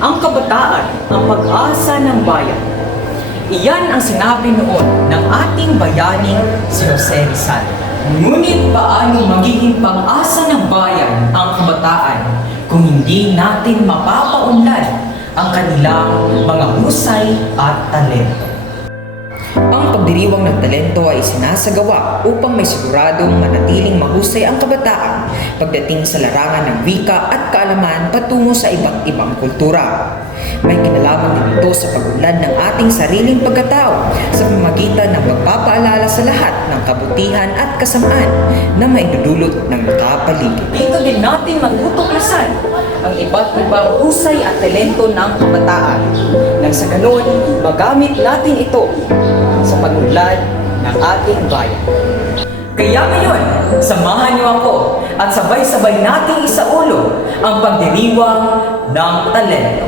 Ang kabataan ang pag-asa ng bayan. Iyan ang sinabi noon ng ating bayaning si Jose Rizal. Ngunit paano magiging pag-asa ng bayan ang kabataan kung hindi natin mapapaunlad ang kanilang mga husay at talento? Ang pagdiriwang ng talento ay sinasagawa upang may siguradong manatiling mahusay ang kabataan pagdating sa larangan ng wika at kaalaman patungo sa iba't ibang kultura. May kinalaman din ito sa pag-unlad ng ating sariling pagkatao sa pamamagitan ng pagpapaalala sa lahat ng kabutihan at kasamaan na maidudulot ng nakapaligid. Dito din natin matutuklasan ang iba't ibang husay at talento ng kabataan nang sa ganun magamit natin ito sa pag-unlad ng ating bayan. Kaya ngayon, samahan niyo ako at sabay-sabay nating isaulo ang pagdiriwang ng talento.